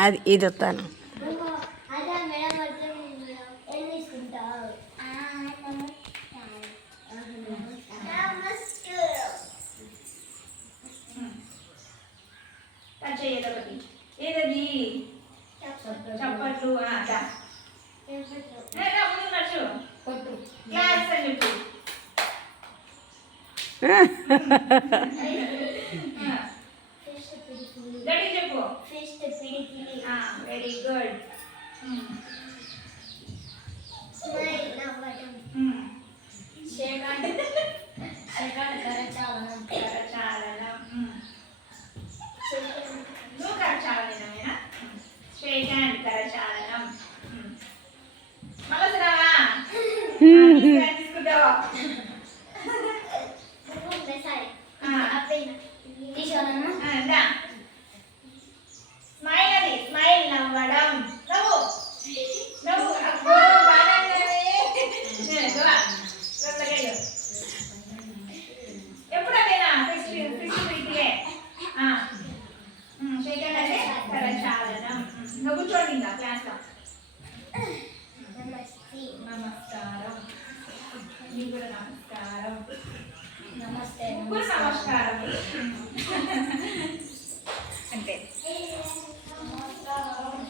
అది ఇది వస్తాను. ఏదది చప్పట్లు ముందు నచ్చు క్లాస్ అని చెప్పు. గట్టి చెప్పు. Very good. నువ్వు కరచాలనమేనా? షేక్ హ్యాండ్ కరచాలనం. మళ్ళీ రావా తీసుకుంటావా? స్మైల్ అది స్మైల్ నవ్వడం. నవ్వు నవ్వు ఎప్పుడైనా షేక్ అంటే కరచాలనం. నువ్వు కూర్చోండి ఇంకా క్లాస్లో. నమస్కారం. నీకు కూడా నమస్కారం. నమస్తే. నమస్కారం అంటే